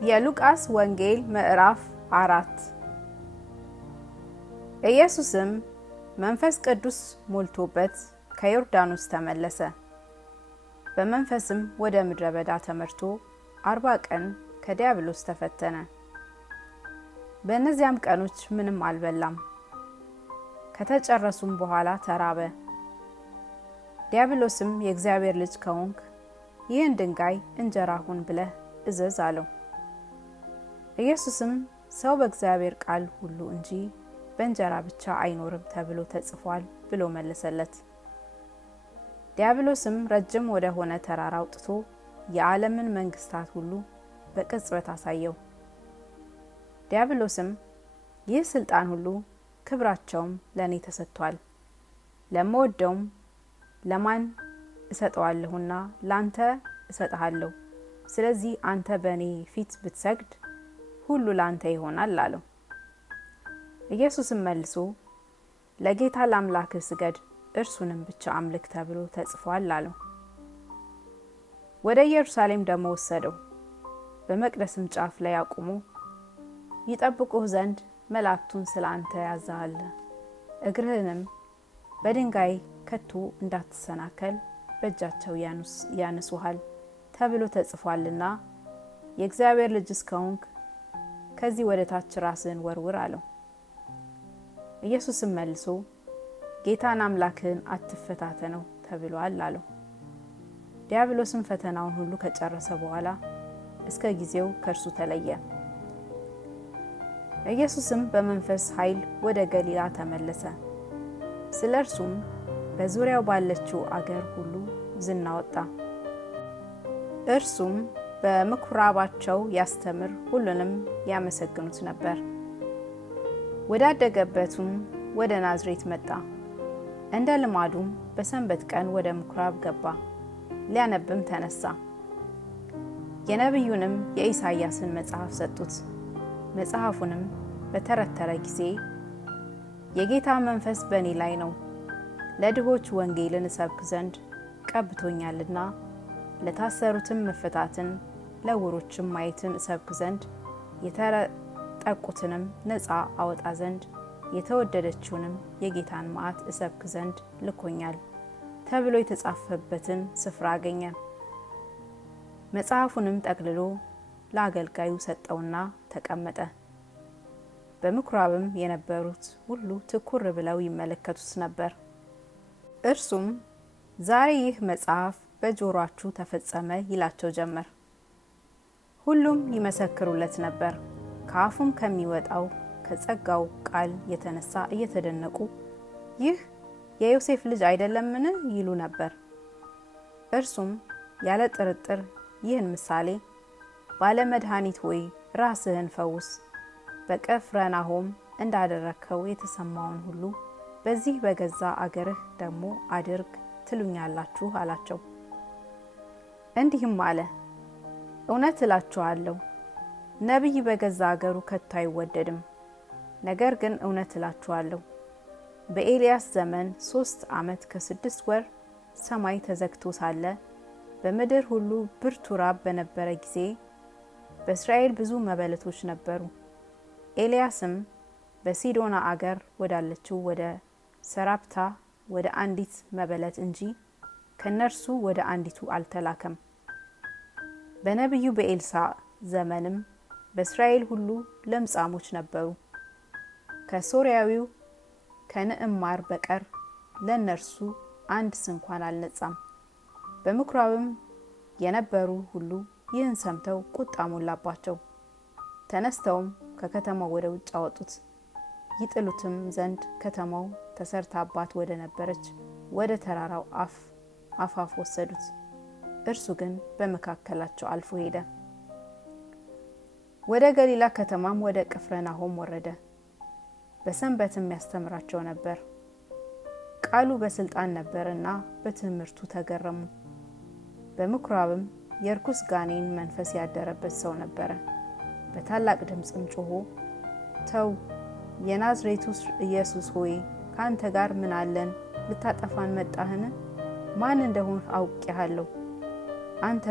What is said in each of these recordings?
የሉቃስ ወንጌል ምዕራፍ 4። ኢየሱስም መንፈስ ቅዱስ ሞልቶበት ከዮርዳኖስ ተመለሰ። በመንፈስም ወደ ምድረ በዳ ተመርቶ 40 ቀን ከዲያብሎስ ተፈተነ። በእነዚያም ቀኖች ምንም አልበላም። ከተጨረሱም በኋላ ተራበ። ዲያብሎስም የእግዚአብሔር ልጅ ከሆንክ ይህን ድንጋይ እንጀራ ሁን ብለህ እዘዝ አለው። ኢየሱስም ሰው በእግዚአብሔር ቃል ሁሉ እንጂ በእንጀራ ብቻ አይኖርም ተብሎ ተጽፏል ብሎ መለሰለት። ዲያብሎስም ረጅም ወደ ሆነ ተራራ አውጥቶ የዓለምን መንግስታት ሁሉ በቅጽበት አሳየው። ዲያብሎስም ይህ ስልጣን ሁሉ ክብራቸውም ለኔ ተሰጥቷል፣ ለምወደውም ለማን እሰጠዋለሁና ላንተ እሰጥሃለሁ። ስለዚህ አንተ በእኔ ፊት ብትሰግድ ሁሉ ላንተ ይሆናል አለው። ኢየሱስም መልሶ ለጌታ ለአምላክህ ስገድ፣ እርሱንም ብቻ አምልክ ተብሎ ተጽፏል አለው። ወደ ኢየሩሳሌም ደግሞ ወሰደው። በመቅደስም ጫፍ ላይ አቁሞ ይጠብቁህ ዘንድ መላእክቱን ስለ አንተ ያዛሃል፣ እግርህንም በድንጋይ ከቶ እንዳትሰናከል በእጃቸው ያነሱሃል ተብሎ ተጽፏልና የእግዚአብሔር ልጅ እስከሆንክ ከዚህ ወደ ታች ራስህን ወርውር አለው። ኢየሱስም መልሶ ጌታን አምላክህን አትፈታተነው ተብሏል አለው። ዲያብሎስም ፈተናውን ሁሉ ከጨረሰ በኋላ እስከ ጊዜው ከእርሱ ተለየ። ኢየሱስም በመንፈስ ኃይል ወደ ገሊላ ተመለሰ። ስለ እርሱም በዙሪያው ባለችው አገር ሁሉ ዝና ወጣ። እርሱም በምኩራባቸው ያስተምር፣ ሁሉንም ያመሰግኑት ነበር። ወዳደገበትም ወደ ናዝሬት መጣ። እንደ ልማዱም በሰንበት ቀን ወደ ምኩራብ ገባ፣ ሊያነብም ተነሳ። የነቢዩንም የኢሳይያስን መጽሐፍ ሰጡት። መጽሐፉንም በተረተረ ጊዜ የጌታ መንፈስ በእኔ ላይ ነው፣ ለድሆች ወንጌልን እሰብክ ዘንድ ቀብቶኛልና፣ ለታሰሩትም መፈታትን፣ ለዕውሮችም ማየትን እሰብክ ዘንድ፣ የተጠቁትንም ነፃ አወጣ ዘንድ፣ የተወደደችውንም የጌታን መዓት እሰብክ ዘንድ ልኮኛል ተብሎ የተጻፈበትን ስፍራ አገኘ። መጽሐፉንም ጠቅልሎ ለአገልጋዩ ሰጠውና ተቀመጠ። በምኩራብም የነበሩት ሁሉ ትኩር ብለው ይመለከቱት ነበር። እርሱም ዛሬ ይህ መጽሐፍ በጆሮአችሁ ተፈጸመ ይላቸው ጀመር። ሁሉም ይመሰክሩለት ነበር። ከአፉም ከሚወጣው ከጸጋው ቃል የተነሳ እየተደነቁ ይህ የዮሴፍ ልጅ አይደለምን ይሉ ነበር። እርሱም ያለ ጥርጥር ይህን ምሳሌ ባለመድኃኒት ሆይ ራስህን ፈውስ፣ በቅፍርናሆም እንዳደረግከው የተሰማውን ሁሉ በዚህ በገዛ አገርህ ደግሞ አድርግ ትሉኛላችሁ አላቸው። እንዲህም አለ፣ እውነት እላችኋለሁ ነቢይ በገዛ አገሩ ከቶ አይወደድም። ነገር ግን እውነት እላችኋለሁ በኤልያስ ዘመን 3 ዓመት ከ6 ወር ሰማይ ተዘግቶ ሳለ በምድር ሁሉ ብርቱ ራብ በነበረ ጊዜ በእስራኤል ብዙ መበለቶች ነበሩ። ኤልያስም በሲዶና አገር ወዳለችው ወደ ሰራፕታ ወደ አንዲት መበለት እንጂ ከነርሱ ወደ አንዲቱ አልተላከም። በነቢዩ በኤልሳዕ ዘመንም በእስራኤል ሁሉ ለምጻሞች ነበሩ፣ ከሶርያዊው ከንዕማር በቀር ለነርሱ አንድ ስንኳን አልነጻም። በምኩራብም የነበሩ ሁሉ ይህን ሰምተው ቁጣ ሞላባቸው። ተነስተውም ከከተማው ወደ ውጭ አወጡት፣ ይጥሉትም ዘንድ ከተማው ተሰርታባት ወደ ነበረች ወደ ተራራው አፋፍ ወሰዱት። እርሱ ግን በመካከላቸው አልፎ ሄደ። ወደ ገሊላ ከተማም ወደ ቅፍርናሆም ወረደ። በሰንበትም ያስተምራቸው ነበር። ቃሉ በስልጣን ነበርና በትምህርቱ ተገረሙ። በምኩራብም የርኩስ ጋኔን መንፈስ ያደረበት ሰው ነበረ። በታላቅ ድምፅም ጮሆ ተው፣ የናዝሬቱ ኢየሱስ ሆይ ካንተ ጋር ምን አለን? ልታጠፋን መጣህን? ማን እንደሆን አውቄሃለሁ፣ አንተ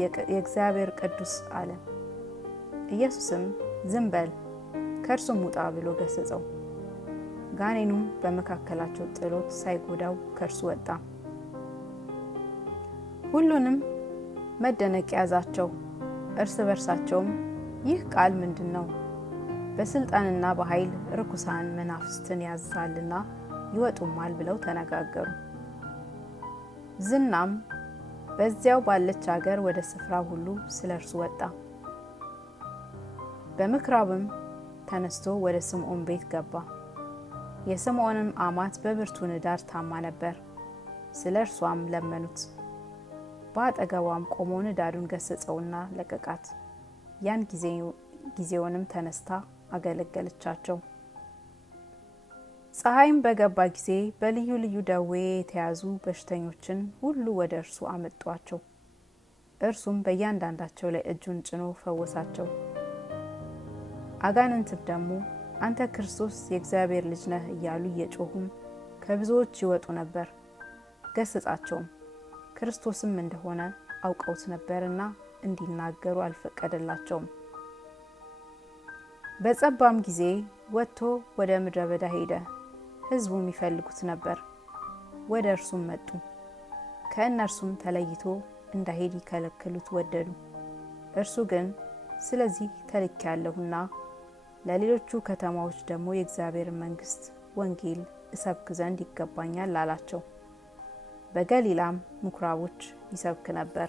የእግዚአብሔር ቅዱስ አለ። ኢየሱስም ዝም በል ከእርሱም ውጣ ብሎ ገሰጸው። ጋኔኑም በመካከላቸው ጥሎት ሳይጎዳው ከእርሱ ወጣ። ሁሉንም መደነቅ ያዛቸው። እርስ በርሳቸውም ይህ ቃል ምንድን ነው? በስልጣንና በኃይል ርኩሳን መናፍስትን ያዛልና ይወጡማል ብለው ተነጋገሩ። ዝናም በዚያው ባለች አገር ወደ ስፍራው ሁሉ ስለ እርሱ ወጣ። በምኩራብም ተነስቶ ወደ ስምዖን ቤት ገባ። የስምዖንም አማት በብርቱ ንዳድ ታማ ነበር። ስለ እርሷም ለመኑት። በአጠገቧም ቆሞ ንዳዱን ገሰጸውና ለቀቃት። ያን ጊዜውንም ተነስታ አገለገለቻቸው። ፀሐይም በገባ ጊዜ በልዩ ልዩ ደዌ የተያዙ በሽተኞችን ሁሉ ወደ እርሱ አመጧቸው። እርሱም በእያንዳንዳቸው ላይ እጁን ጭኖ ፈወሳቸው። አጋንንትም ደግሞ አንተ ክርስቶስ የእግዚአብሔር ልጅ ነህ እያሉ እየጮሁም ከብዙዎች ይወጡ ነበር። ገሰጻቸውም። ክርስቶስም እንደሆነ አውቀውት ነበርና እንዲናገሩ አልፈቀደላቸውም። በጸባም ጊዜ ወጥቶ ወደ ምድረ በዳ ሄደ። ሕዝቡም ይፈልጉት ነበር። ወደ እርሱም መጡ። ከእነርሱም ተለይቶ እንዳይሄድ ይከለክሉት ወደዱ። እርሱ ግን ስለዚህ ተልኬአለሁና ለሌሎቹ ከተማዎች ደግሞ የእግዚአብሔር መንግሥት ወንጌል እሰብክ ዘንድ ይገባኛል አላቸው። በገሊላም ምኩራቦች ይሰብክ ነበር።